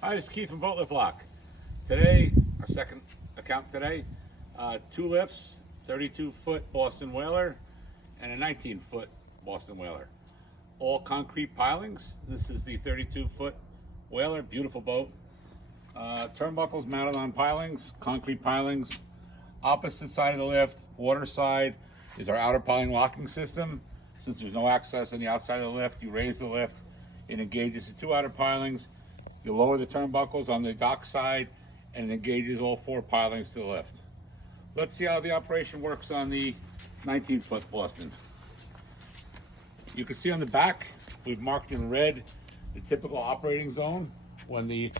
Hi, this is Keith from Boat Lift Lock. Today, our second account today, 2 lifts, 32-foot Boston Whaler and a 19-foot Boston Whaler. All concrete pilings. This is the 32-foot Whaler, beautiful boat. Turnbuckles mounted on pilings, concrete pilings. Opposite side of the lift, water side, is our outer piling locking system. Since there's no access on the outside of the lift, you raise the lift, it engages the 2 outer pilings. You lower the turnbuckles on the dock side and it engages all 4 pilings to the lift. Let's see how the operation works on the 19-foot Boston. You can see on the back, we've marked in red the typical operating zone when the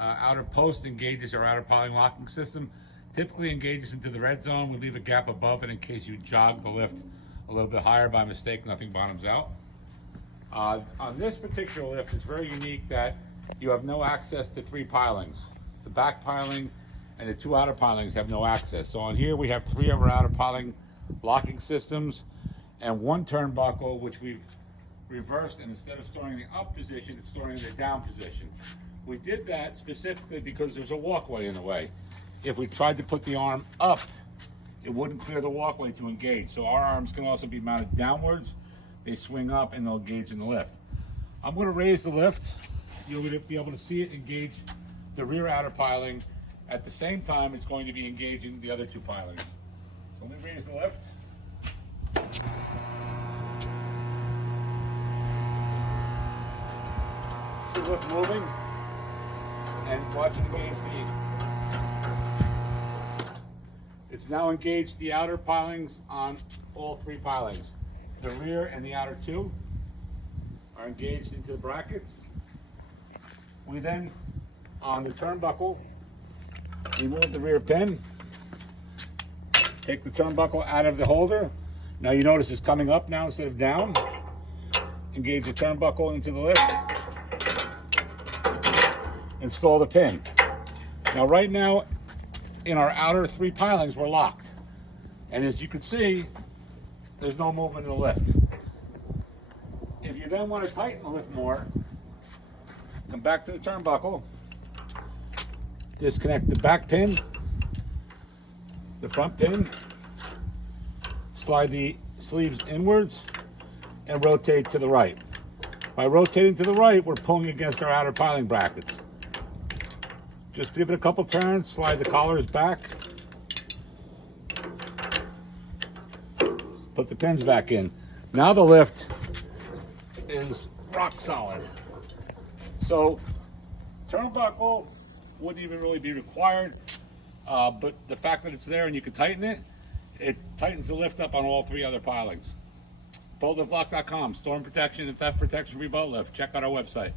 outer post engages our outer piling locking system. Typically engages into the red zone. We leave a gap above it in case you jog the lift a little bit higher by mistake, nothing bottoms out. On this particular lift, it's very unique that you have no access to 3 pilings. The back piling and the 2 outer pilings have no access. So on here we have 3 of our outer piling locking systems and 1 turnbuckle, which we've reversed, and instead of storing in the up position, it's storing in the down position. We did that specifically because there's a walkway in the way. If we tried to put the arm up, it wouldn't clear the walkway to engage. So our arms can also be mounted downwards. They swing up and they'll engage in the lift. I'm going to raise the lift. You'll be able to see it engage the rear outer piling. At the same time, it's going to be engaging the other 2 pilings. So let me raise the lift. See the lift moving and watch it engage It's now engaged the outer pilings on all 3 pilings. The rear and the outer 2 are engaged into the brackets. We then, on the turnbuckle, remove the rear pin, take the turnbuckle out of the holder. Now you notice it's coming up now instead of down. Engage the turnbuckle into the lift. Install the pin. Now right now, in our outer 3 pilings, we're locked. And as you can see, there's no movement in the lift. If you then want to tighten the lift more, come back to the turnbuckle, disconnect the back pin, the front pin, slide the sleeves inwards, and rotate to the right. By rotating to the right, we're pulling against our outer piling brackets. Just give it a couple turns, slide the collars back, put the pins back in. Now the lift is rock solid. So turnbuckle wouldn't even really be required, but the fact that it's there and you can tighten it, it tightens the lift up on all 3 other pilings. BoatLiftLock.com, storm protection and theft protection for your boat lift. Check out our website.